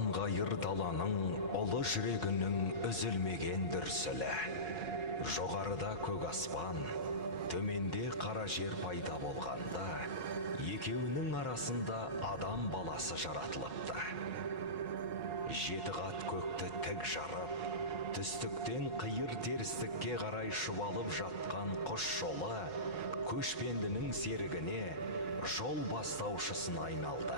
ұлан ғайыр даланың ұлы жүрегінің үзілмеген дүрсілі. Жоғарыда көк аспан, төменде қара жер пайда болғанда, екеуінің арасында адам баласы жаратылыпты. Жеті қат көкті тік жарып, түстіктен қиыр терістікке қарай шұбалып жатқан құс жолы көшпендінің серігіне жол бастаушысын айналды.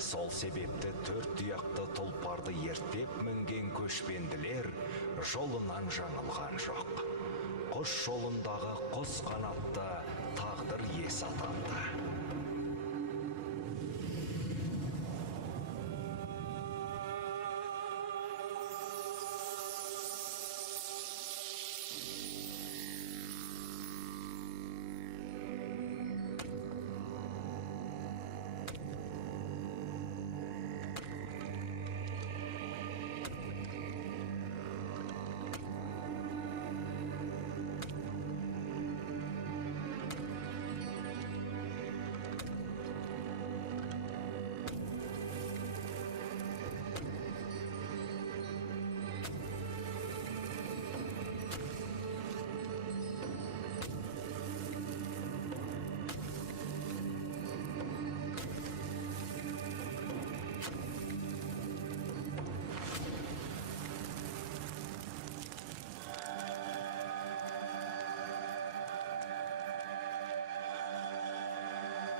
Сол себепті төрт тұяқты тұлпарды ертеп мінген көшпенділер жолынан жаңылған жоқ. Құс жолындағы құс қанатты тағдыр иесі атанды.